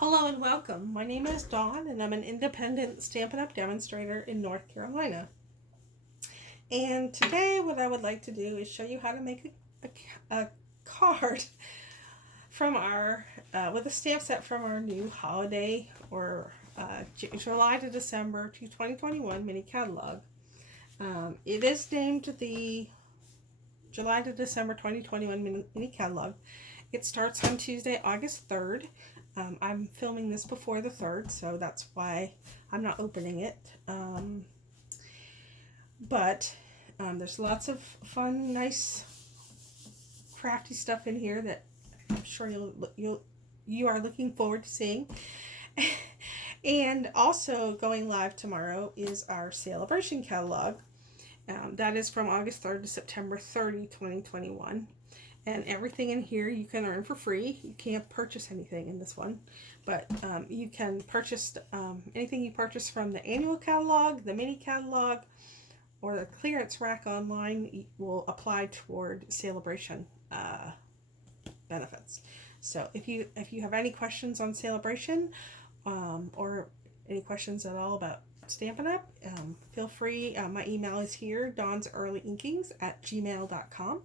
Hello and welcome. My name is Dawn and I'm an independent Stampin' Up! Demonstrator in North Carolina. And today what I would like to do is show you how to make a card from our, with a stamp set from our new holiday or July to December 2021 mini catalog. It is named the July to December 2021 mini catalog. It starts on Tuesday, August 3rd. I'm filming this before the 3rd, so that's why I'm not opening it. But there's lots of fun, nice, crafty stuff in here that I'm sure you are looking forward to seeing. And also going live tomorrow is our Celebration catalog. That is from August 3rd to September 30, 2021. And everything in here you can earn for free. You can't purchase anything in this one, but you can purchase anything you purchase from the annual catalog, the mini catalog, or the clearance rack online will apply toward Celebration benefits. So if you have any questions on Celebration or any questions at all about Stampin' Up, feel free. My email is here, dawnsearlyinkings@gmail.com.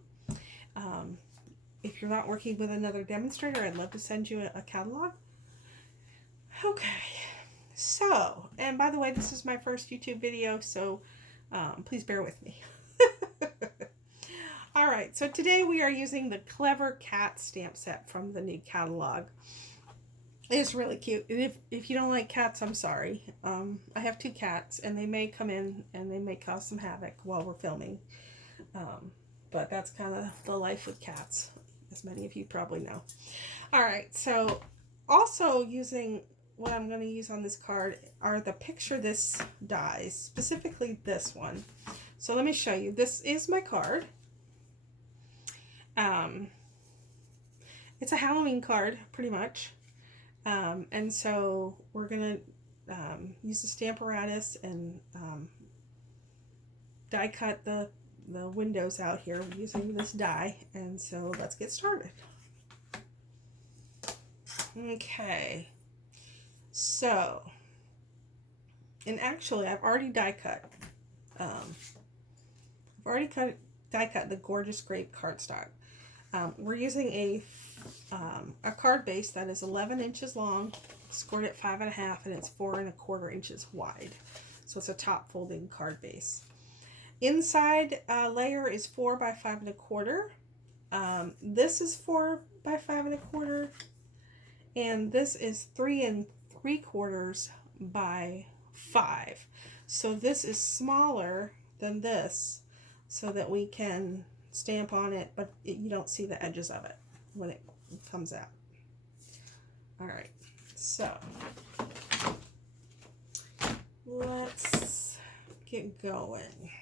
If you're not working with another demonstrator, I'd love to send you a catalog. Okay, so, and by the way, this is my first YouTube video, so please bear with me. Alright, so today we are using the Clever Cat stamp set from the new catalog. It's really cute. If you don't like cats, I'm sorry. I have 2 cats, and they may come in and they may cause some havoc while we're filming. But that's kind of the life with cats, as many of you probably know. Alright, so also using what I'm going to use on this card are the Picture This dies, specifically this one. So let me show you. This is my card. It's a Halloween card, pretty much. And so we're going to use the Stamparatus and die cut the windows out here using this die, and so let's get started. Okay, so, and actually I've already die cut. Die cut the gorgeous grape cardstock. We're using a card base that is 11 inches long, scored at 5.5, and it's 4.25 inches wide. So it's a top folding card base. Inside layer is 4 by 5.25. This is 4 by 5.25, and this is 3 3/4 by 5. So this is smaller than this, so that we can stamp on it, but you don't see the edges of it when it comes out. All right, so let's get going.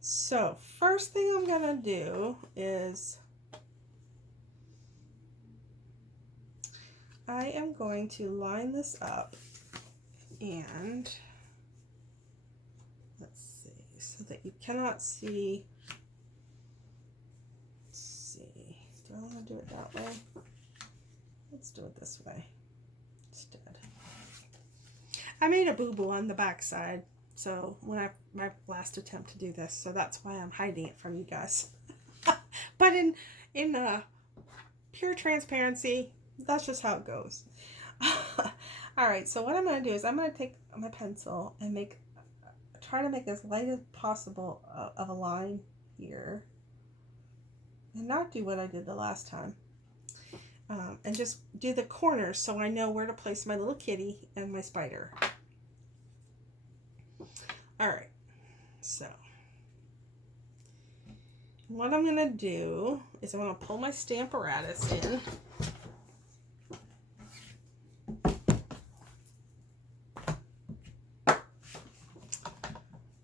So, first thing I'm going to do is I am going to line this up and let's see, so that you cannot see. Let's see, do I want to do it that way? Let's do it this way instead. I made a boo-boo on the back side. So when my last attempt to do this, so that's why I'm hiding it from you guys. But in pure transparency, that's just how it goes. All right, so what I'm going to do is I'm going to take my pencil and try to make as light as possible of a line here, and not do what I did the last time, and just do the corners so I know where to place my little kitty and my spider. Alright, so what I'm going to do is I'm going to pull my Stamparatus in.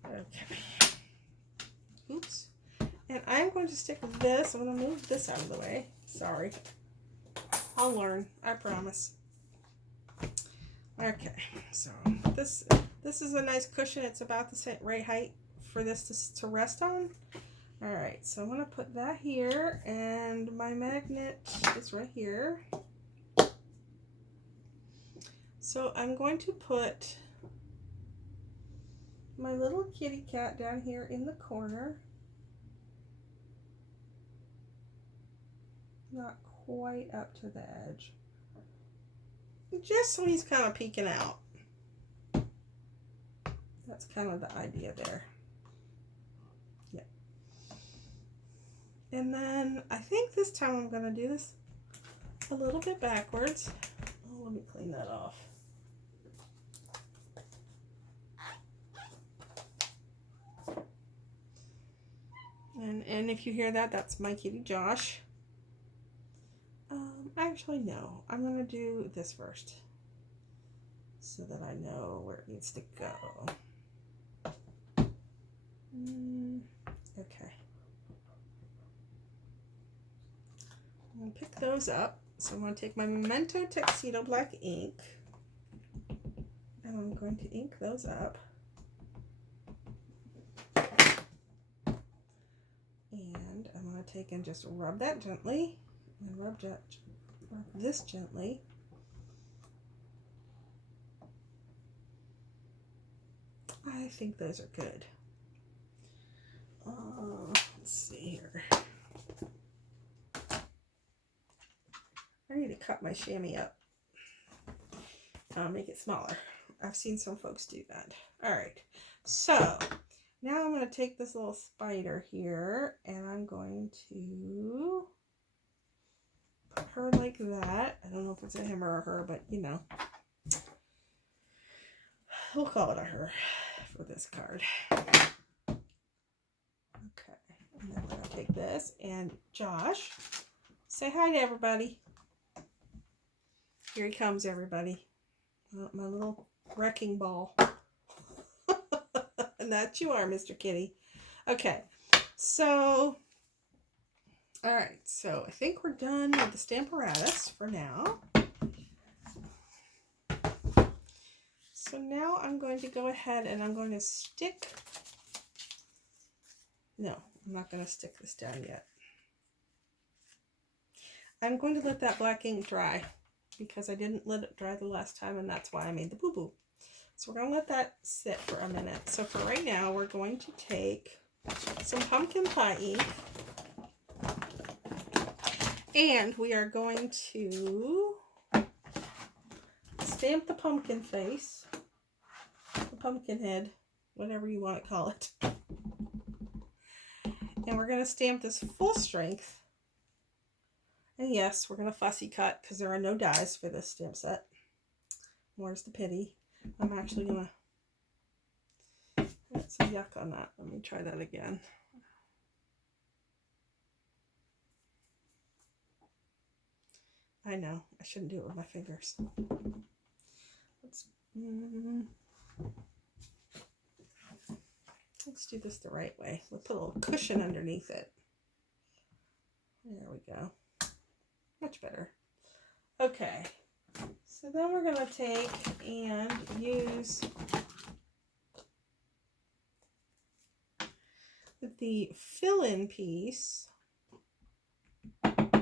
Okay. Oops. And I'm going to stick with this. I'm going to move this out of the way. Sorry. I'll learn. I promise. Okay, so this is a nice cushion. It's about the right height for this to rest on. Alright, so I'm going to put that here, and my magnet is right here. So I'm going to put my little kitty cat down here in the corner. Not quite up to the edge. Just so he's kind of peeking out. That's kind of the idea there. Yeah. And then I think this time I'm going to do this a little bit backwards. Oh, let me clean that off. And if you hear that, that's my kitty Josh. Actually, no. I'm going to do this first so that I know where it needs to go. Okay. I'm going to pick those up. So I'm going to take my Memento Tuxedo black ink and I'm going to ink those up. And I'm going to take and just rub that gently and rub this gently. I think those are good. Let's see here. I need to cut my chamois up. I'll make it smaller. I've seen some folks do that. All right. So now I'm going to take this little spider here and I'm going to put her like that. I don't know if it's a him or a her, but you know. We'll call it a her for this card. Okay. And then we're going to take this and Josh, say hi to everybody. Here he comes, everybody. My little wrecking ball. And that you are, Mr. Kitty. Okay, so, all right, so I think we're done with the Stamparatus for now. So now I'm going to go ahead and I'm going to stick, no, I'm not going to stick this down yet. I'm going to let that black ink dry because I didn't let it dry the last time and that's why I made the boo-boo. So we're going to let that sit for a minute. So for right now, we're going to take some pumpkin pie ink and we are going to stamp the pumpkin face, the pumpkin head, whatever you want to call it. And we're going to stamp this full strength. And yes, we're going to fussy cut because there are no dies for this stamp set. Where's the pity? I'm actually going to put some yuck on that. Let me try that again. I know, I shouldn't do it with my fingers. Let's do this the right way. We'll put a little cushion underneath it. There we go. Much better. Okay. So then we're going to take and use the fill-in piece. Now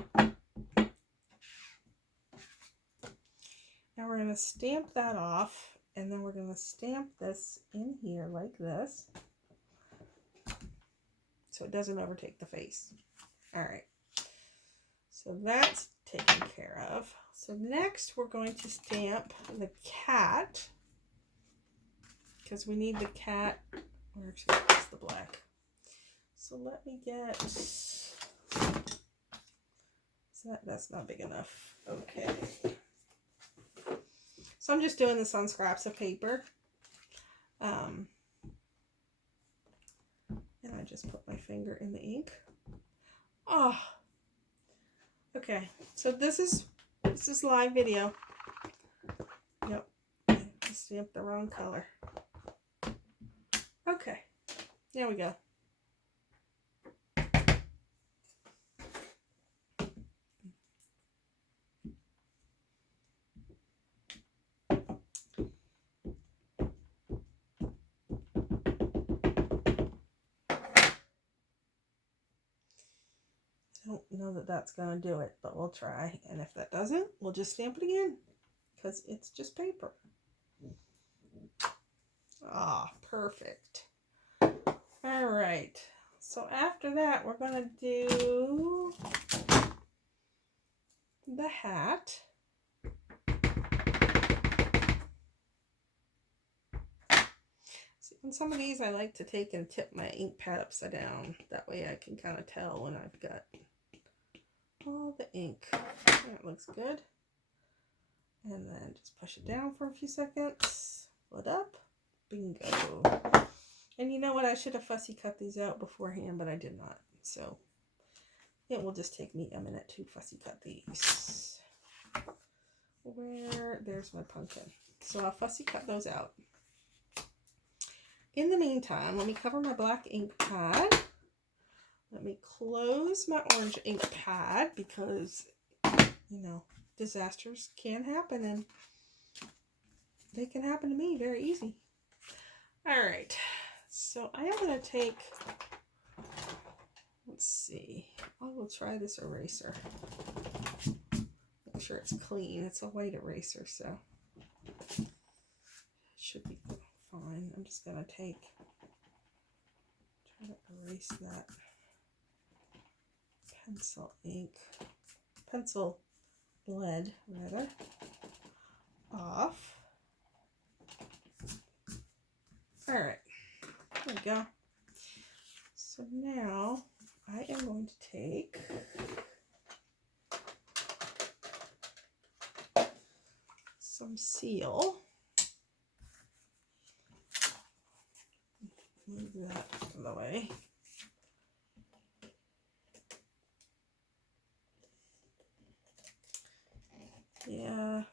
we're going to stamp that off and then we're going to stamp this in here like this so it doesn't overtake the face. All right. So that's taken care of. So next we're going to stamp the cat because we need the cat, or actually that's the black. So let me get, so that's not big enough. Okay. So I'm just doing this on scraps of paper. And I just put my finger in the ink. Oh, okay. So this is live video. Yep, I stamped the wrong color. Okay, there we go. I don't know that that's going to do it, but we'll try. And if that doesn't, we'll just stamp it again because it's just paper. Ah, perfect. All right. So after that, we're going to do the hat. See, on some of these, I like to take and tip my ink pad upside down. That way I can kind of tell when I've got all the ink. That looks good. And then just push it down for a few seconds. Pull it up. Bingo. And you know what? I should have fussy cut these out beforehand, but I did not. So it will just take me a minute to fussy cut these. There's my pumpkin. So I'll fussy cut those out. In the meantime, let me cover my black ink pad. Let me close my orange ink pad because, you know, disasters can happen and they can happen to me very easy. All right, so I am going to take, let's see, I will try this eraser. Make sure it's clean. It's a white eraser, so it should be fine. I'm just going to try to erase that pencil lead rather, off. All right, there we go. So now I am going to take some seal. Move that out of the way. Yeah.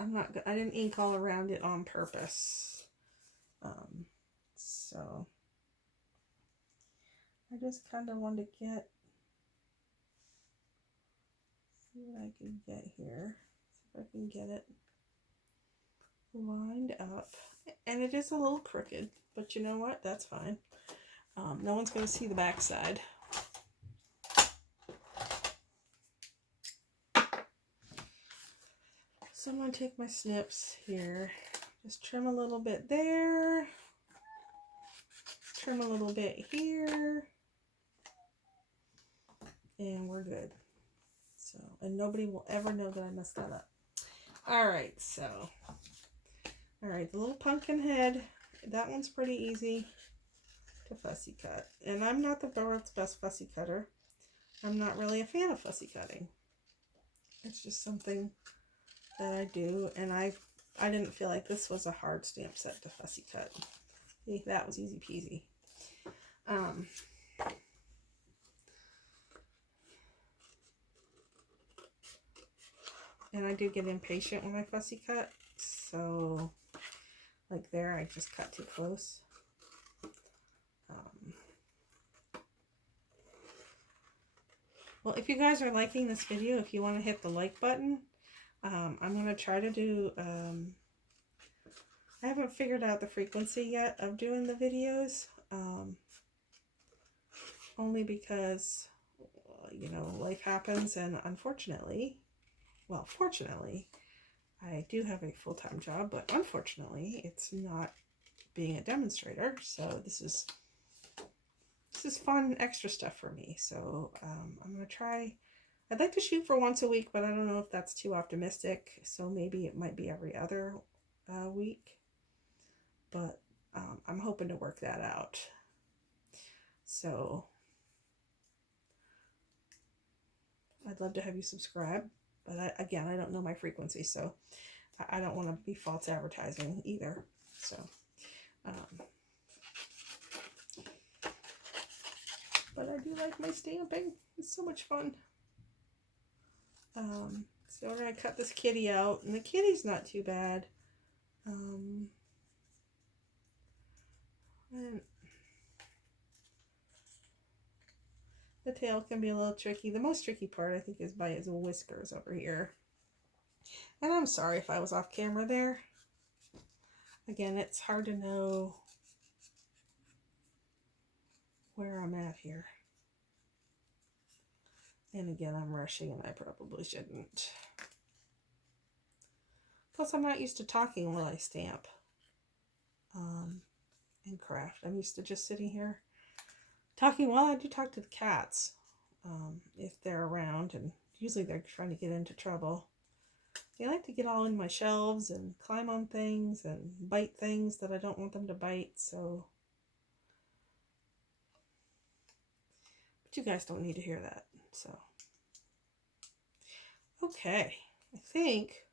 Okay, I didn't ink all around it on purpose. So I just kind of want to see what I can get here. See if I can get it lined up. And it is a little crooked, but you know what? That's fine. No one's going to see the back side. So I'm going to take my snips here. Just trim a little bit there. Trim a little bit here. And we're good. So, and nobody will ever know that I messed that up. Alright, so. Alright, the little pumpkin head. That one's pretty easy to fussy cut. And I'm not the world's best fussy cutter. I'm not really a fan of fussy cutting. It's just something that I do, and I didn't feel like this was a hard stamp set to fussy cut. See, that was easy peasy. And I do get impatient when I fussy cut, so like there, I just cut too close. Well, if you guys are liking this video, if you want to hit the like button, I'm going to try to do, I haven't figured out the frequency yet of doing the videos, only because, you know, life happens, and unfortunately, well, fortunately, I do have a full-time job, but unfortunately, it's not being a demonstrator, so this is fun extra stuff for me. So I'm going to try. I'd like to shoot for once a week, but I don't know if that's too optimistic. So maybe it might be every other week. But I'm hoping to work that out. So I'd love to have you subscribe. But again, I don't know my frequency, so I don't want to be false advertising either. So but I do like my stamping. It's so much fun. So we're going to cut this kitty out. And the kitty's not too bad. And the tail can be a little tricky. The most tricky part, I think, is by his whiskers over here. And I'm sorry if I was off camera there. Again, it's hard to know where I'm at here. And again, I'm rushing and I probably shouldn't. Plus, I'm not used to talking while I stamp and craft. I'm used to just sitting here talking. Well, I do talk to the cats if they're around, and usually they're trying to get into trouble. They like to get all in my shelves and climb on things and bite things that I don't want them to bite, so. But you guys don't need to hear that, so. Okay, I think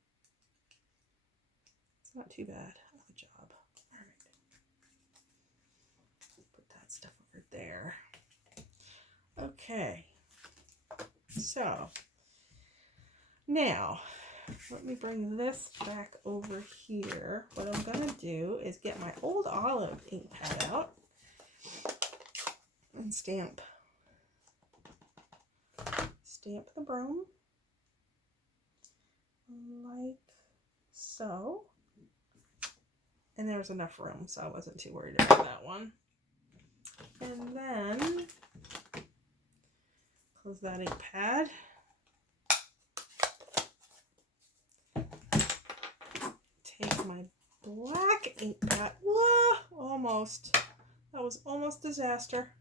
it's not too bad of a job. All right. Put that stuff over there. Okay. So, now, let me bring this back over here. What I'm going to do is get my old olive ink pad out and stamp the broom like so. And there's enough room, so I wasn't too worried about that one. And then close that ink pad. Take my black ink pad. Whoa, almost. That was almost disaster.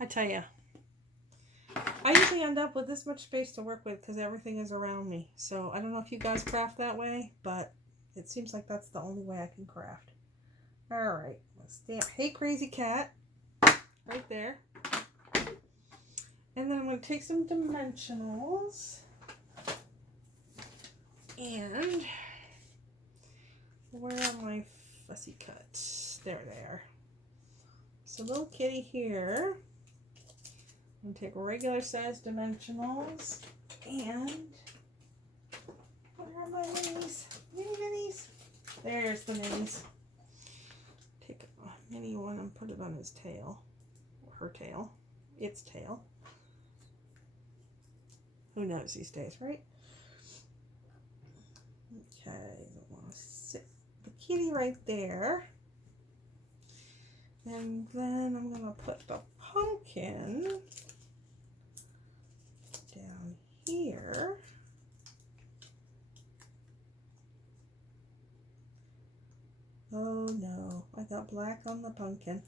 I tell you, I usually end up with this much space to work with because everything is around me. So I don't know if you guys craft that way, but it seems like that's the only way I can craft. All right, let's stamp Hey Crazy Cat right there. And then I'm going to take some dimensionals. And where are my fussy cuts? There they are. So little kitty here. I'm going to take regular size dimensionals. And where are my minis? Minis. There's the minis. Take a mini one and put it on his tail. Or her tail. Its tail. Who knows these days, right? Okay, I want to sit the kitty right there. And then I'm going to put the pumpkin down here. Oh no, I got black on the pumpkin.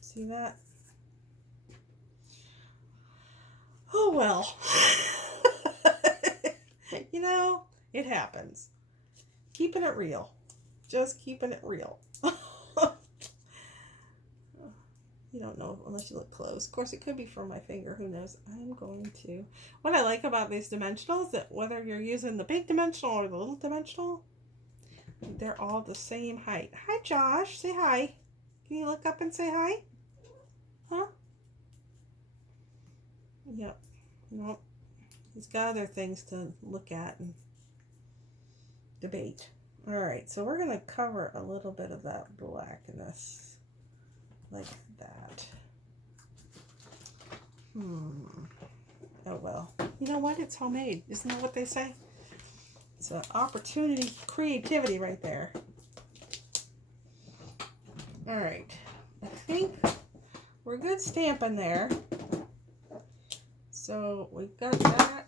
See that? Oh well. You know, it happens. Keeping it real. Just keeping it real. You don't know unless you look close. Of course, it could be from my finger. Who knows? I'm going to. What I like about these dimensionals, that whether you're using the big dimensional or the little dimensional, they're all the same height. Hi, Josh. Say hi. Can you look up and say hi? Huh? Yep. Nope. He's got other things to look at and debate. All right, so we're going to cover a little bit of that blackness like that. Oh well. You know what? It's homemade. Isn't that what they say? It's an opportunity, creativity right there. All right. I think we're good stamping there. So we've got that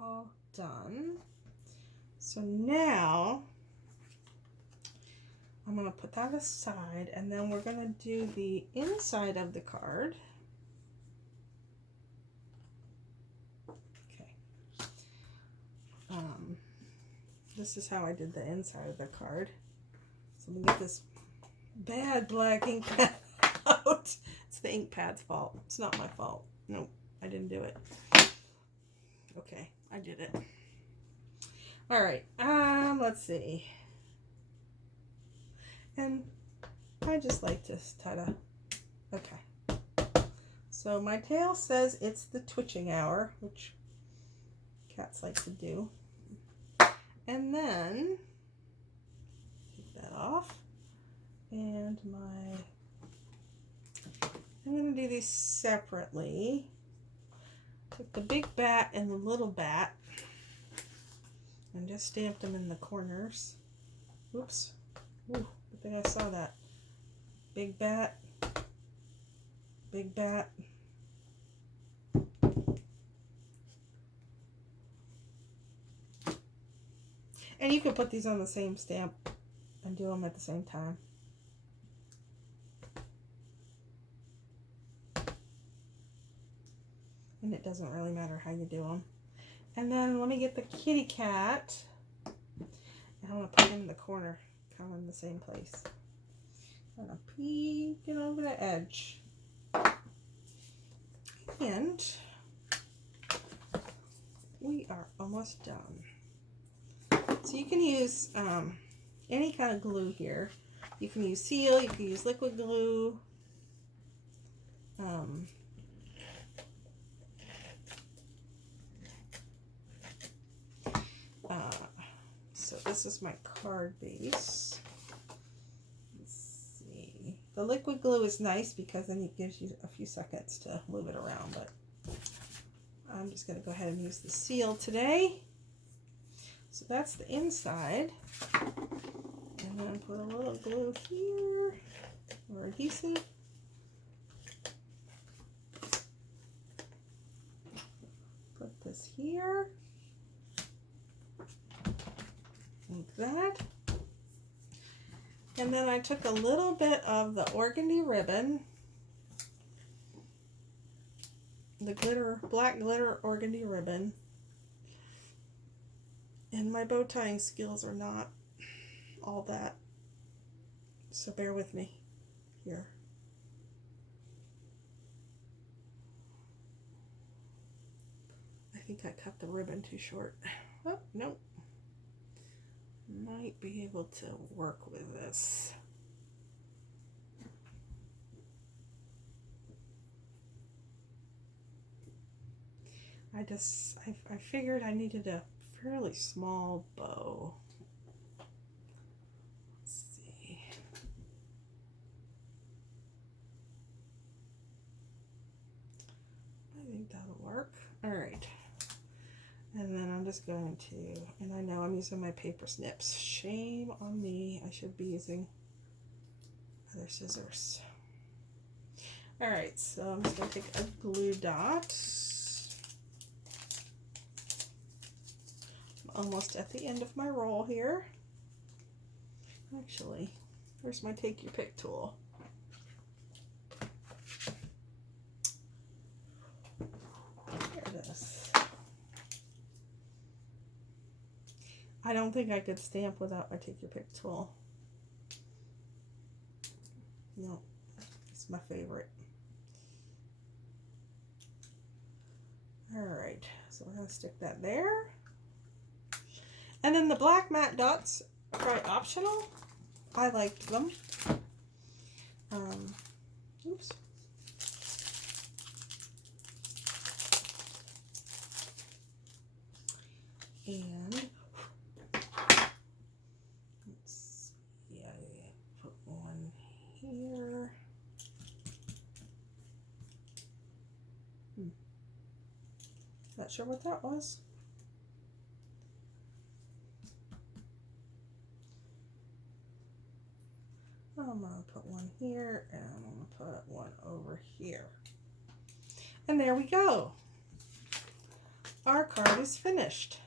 all done. So now I'm going to put that aside, and then we're going to do the inside of the card. Okay. This is how I did the inside of the card. So let me get this bad black ink pad out. It's the ink pad's fault. It's not my fault. Nope, I didn't do it. Okay, I did it. All right, let's see. And I just like to ta-da. Okay. So my tail says it's the twitching hour, which cats like to do. And then take that off. And I'm going to do these separately. Took the big bat and the little bat and just stamped them in the corners. Oops. Ooh, I think I saw that. Big bat. Big bat. And you can put these on the same stamp and do them at the same time. And it doesn't really matter how you do them. And then let me get the kitty cat. And I'm going to put him in the corner, kind of in the same place. I'm going to peek it over the edge. And we are almost done. So you can use any kind of glue here. You can use seal, you can use liquid glue. So this is my card base. Let's see. The liquid glue is nice because then it gives you a few seconds to move it around, but I'm just going to go ahead and use the seal today. So that's the inside. And then put a little glue here, or adhesive. Put this here. Like that. And then I took a little bit of the organdy ribbon, the glitter, black glitter organdy ribbon. And my bow tying skills are not all that, so bear with me here. I think I cut the ribbon too short. Oh, no. Might be able to work with this. I figured I needed a fairly small bow. Let's see. I think that'll work. All right. And then I'm just going to, and I know I'm using my paper snips. Shame on me. I should be using other scissors. All right, so I'm just going to take a glue dot. I'm almost at the end of my roll here. Actually, where's my take your pick tool? There it is. I don't think I could stamp without my take your pick tool. No, it's my favorite. All right, so we're gonna stick that there. And then the black matte dots are quite optional. I liked them. Oops. And let's see, I put one here. Not sure what that was. I'm going to put one here, and I'm going to put one over here. And there we go. Our card is finished.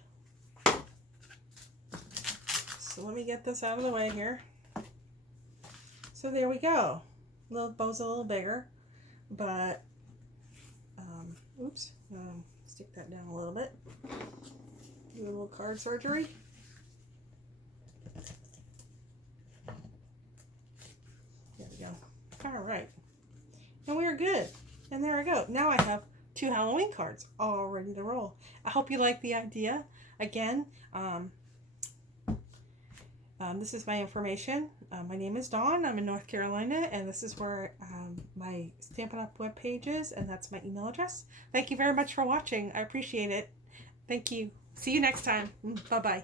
So let me get this out of the way here. So there we go. Little bow's a little bigger, but oops, stick that down a little bit. Do a little card surgery. There we go. All right, and we're good. And there I go. Now I have 2 Halloween cards all ready to roll. I hope you like the idea. Again, this is my information. My name is Dawn. I'm in North Carolina, and this is where my Stampin' Up! Web page is, and that's my email address. Thank you very much for watching. I appreciate it. Thank you. See you next time. Bye-bye.